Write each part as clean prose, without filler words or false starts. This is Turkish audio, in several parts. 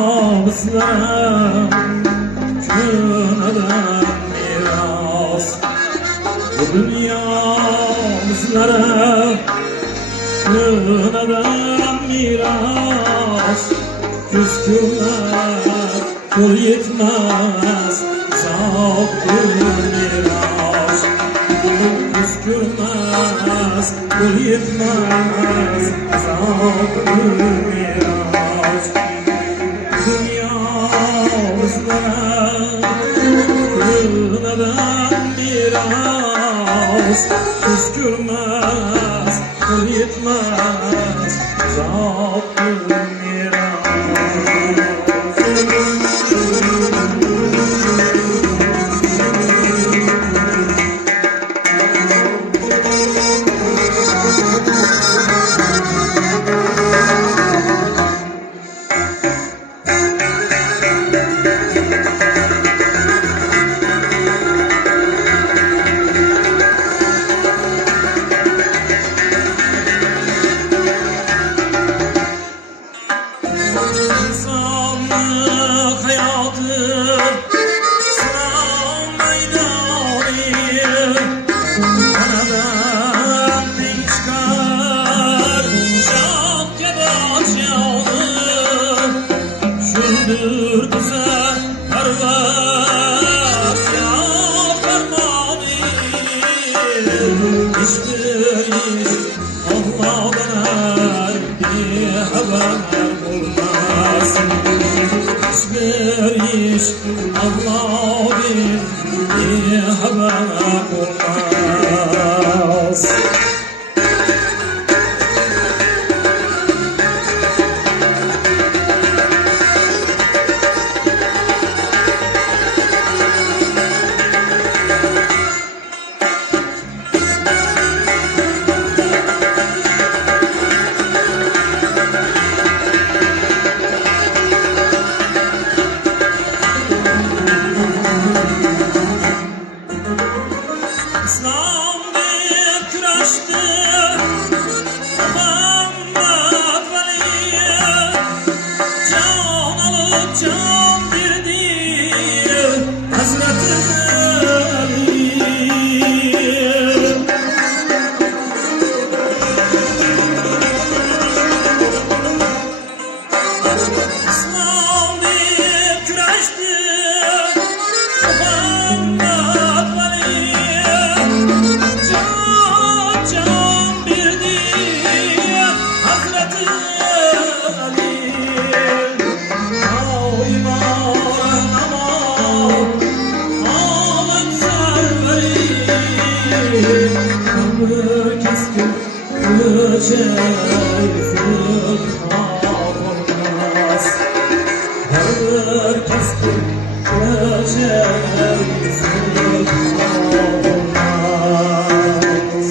Yıkamızlar küneden miras. Bu dünyamızlara küneden miras. Küskünler kul yetmez zat miras. Küskünmez kul yetmez zat miras. Kıneden miras küskürmez, kul yetmez zat-ı miras. İnsanlık hayatı sınav meydanı, kanadan bin çıkar şah kebaç yağdı. Şudur bize pervaz ya fermanı, hiçbir iş Allah'dan erdi haber olmaz. Hiçbir iş Allah'ın bir haber olmaz. İslam bir küreşti, Muhammed Veli, can alıp can verdi Hazreti Ali. İslam bir küreşti, Muhammed Veli, can verdi Hazreti Ali. Al iman aman, alın serveri, ömür keskin kılıcı olmaz. Ömür keskin kılıcı olmaz.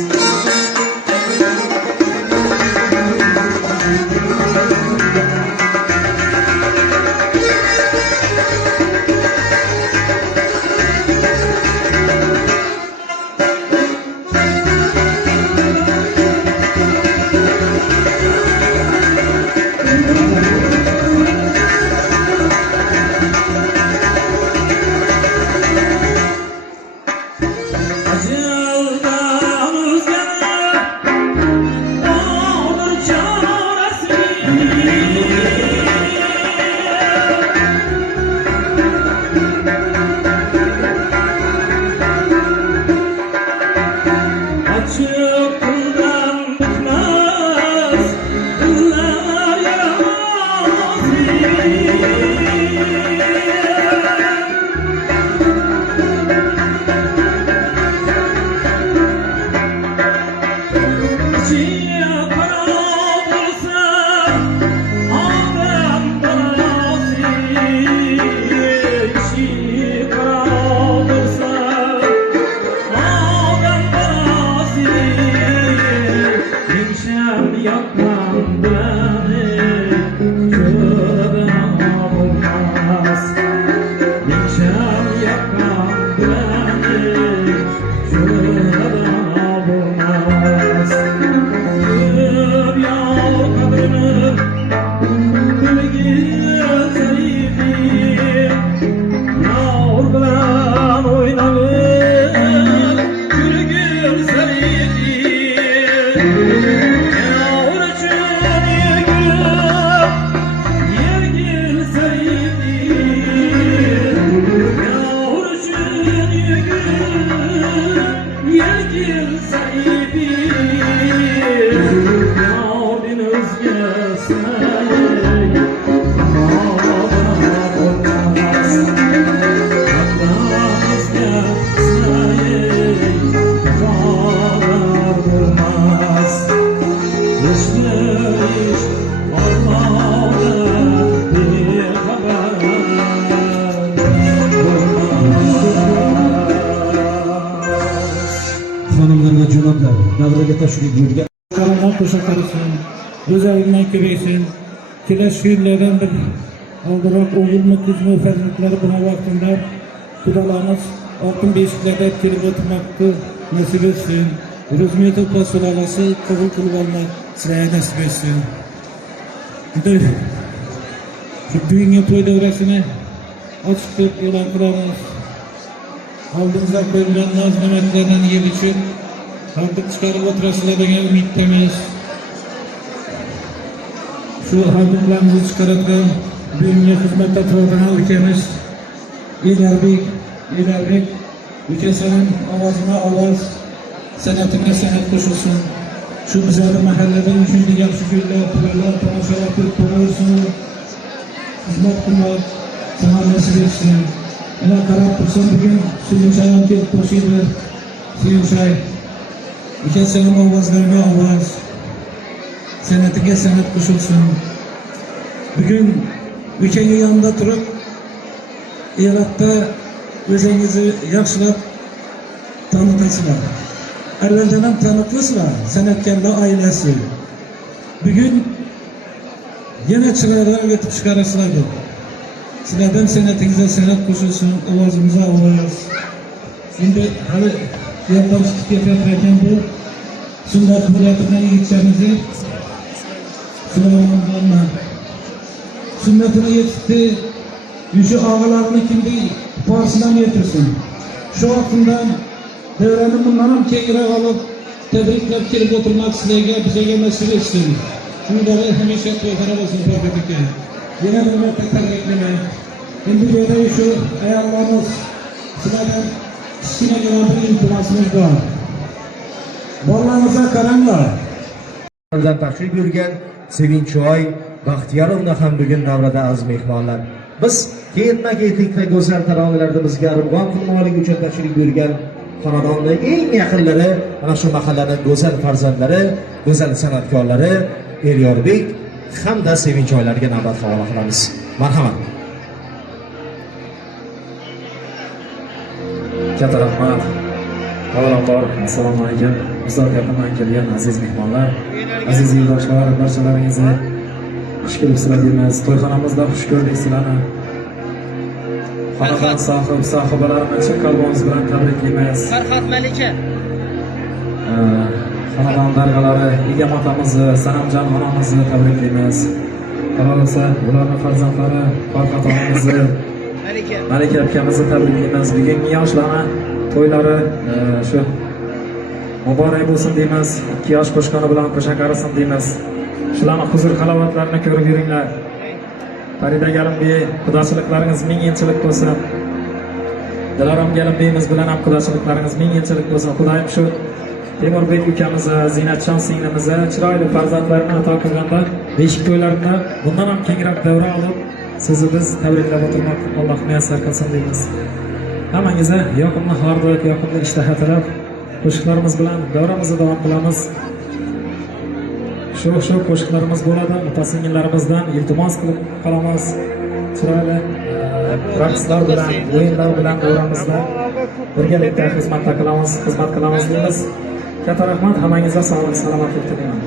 Hanımlarına cönaplar, davraga tashrif buyurgan. Karanlar ko'rsatarisin, go'zallikdan ko'paysin. Kelash filmlardan bir oldinroq o'g'ilmi qizmi farzandlari bilan vaqtida Xudolarimiz oltin beshiklarda kelib o'tirmoqda nasib etsin. Ro'zmetov posolasi qabul qilib olmak sizlarga nasib etsin. Shu bugungi to'y davrasini ochiq deb e'lon qilamiz. Oldimizda qo'yilgan noz-ne'matlardan yer uchun qalbni chiqarib o'tirasizlar degan umiddamiz. Shu qalblarimizni chiqaradigan bugungi xizmatda turadigan ukamiz Elarbek ukasining ovozini ovoz, san'atiga san'at qo'shilsin. Shu bizlarning mahallada shunday yaxshi kunlar, to'ylar, tomoshalar ko'p bo'lsin. Xizmat qilmoq sana nasib etsin. Ana qarab tursam bugun Suyunshay ham kelib qo'shildi. Suyunshay ukasining ovozlariga ovoz, san'atiga san'at qo'shilsin. Bugun ukang yonida turib elatda o'zingizni yaxshilab tanıtasılar. Evvelden ham tanıtlasılar, san'atkorlar ailesi. Bugün yana chiroyli o'tib chiqarasizlar. Sizlardan san'atingizga san'at qo'shilsin, ovozimizga ovoz. Endi hali yerdan chiqib ketayotgan bu sunnat bo'ladigan yigitlarimizni Suleyman sunnatini yetibdi. Yüzü ağalarını kimdi parsidan getirsin. Şu hakkından devrenin bundan hem kegire alıp tebrikler kelip oturmak sizlerge bize nasip etsin. Şunları hemşe toylara olsun profetike. Yine hürmetle tebrikleme. Şimdi böyle şu ayarlarımız sizlerden kişine göre bir iltimasımız var. Bollarınıza karanlar. Tashrif buyurgan Sevinchoy Baxtiyorovni ham bugun davrada aziz mehmonlar. Biz ketma-ketlik va go'zal taronalarda bizga armon qilmoqlik uchun tashrif buyurgan xonadonning eng yaqinlari, mana shu mahallaning go'zal farzandlari, go'zal san'atkorlari Elyorbek hamda Sevinchoylarga navbat havola qilamiz. Marhamat. Katta rahmat. Avvalambor assalomu alaykum. Uzoq yaqindan kelgan aziz mehmonlar, aziz yurtdoshlar, barchalaringizni xush kelibsizlar deymiz. To'yxonamizda xush ko'rdik sizlarni. Xonadon sohibalarini chin qalbimiz bilan tabriklaymiz. Farhod Malika. Xonadon darg'alari Egam otamizni, Sanamjon onamizni tabriklaymiz. Qolaversa, ularning farzandlari Farhod onamizni, Malika akamizni tabriklaymiz. Bugungi yoshlarni to'ylari shu muborak bo'lsin deymiz. 2 yosh qo'shqani bilan qo'sha qarisin deymiz. Shularning huzur halovatlarini ko'rib yuringlar. Farida Galimbi xudochiliklaringiz ming yilchilik bo'lsin. Dilorom Galimbiyimiz bilan ham xudochiliklaringiz ming yilchilik bo'lsin. Xudoyim shu Temurbek ukamiz, Zinatjon singlimiz chiroyli farzandlarini ato qilganda beshik to'ylarini bundan ham kengroq davra olib sizni biz tabriklab o'tirmoq Alloh muyassar qilsin deymiz. Hammangizga yoqimli hordiq, yoqimli ishtaha tilab qo'shiqlarimiz bilan davramizni davom qilamiz. shu qo'shiqlarimiz bo'ladi. Opa-singillarimizdan iltimos qilib qolamiz. Chiroyli raqslar bilan, o'yinlar bilan davramizda birgalikda xizmat qilamiz deymiz. Katta rahmat, hammangizga sog'lik, salomatlik tilayman.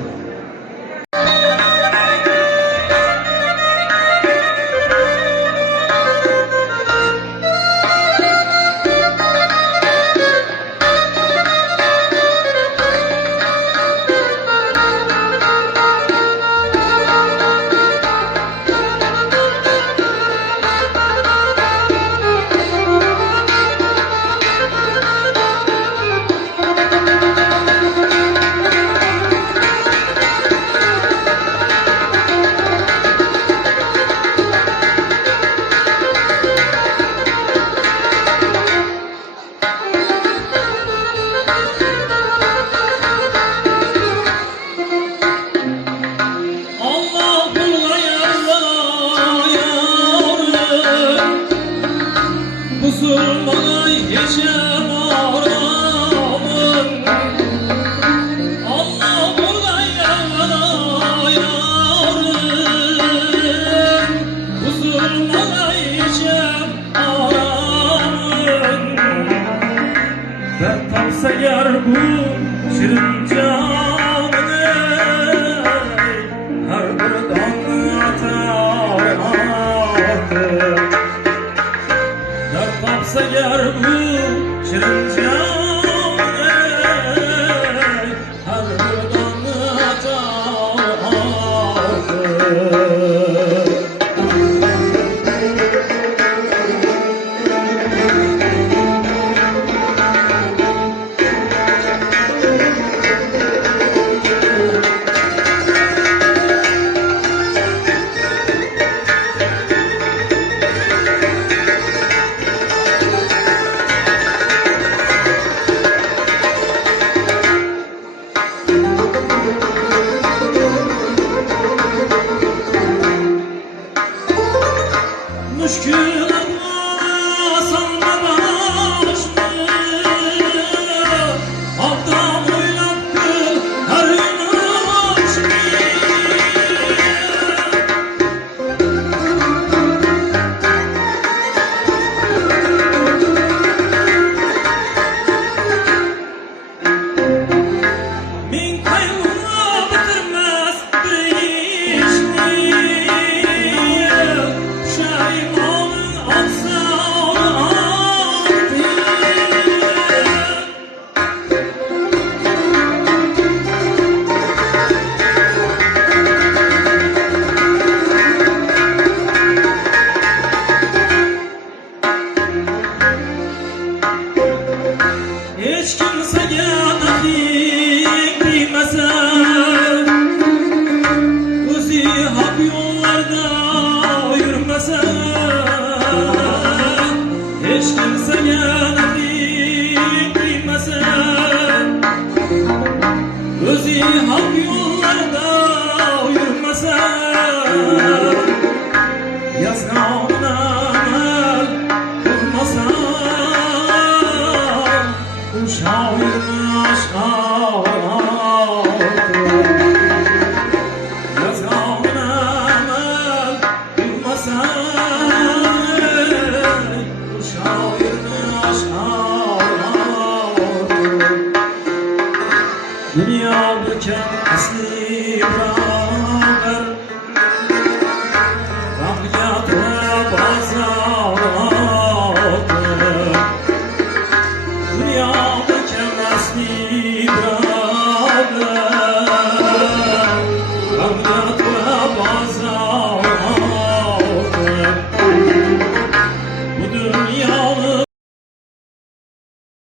Dünyadaki mesleği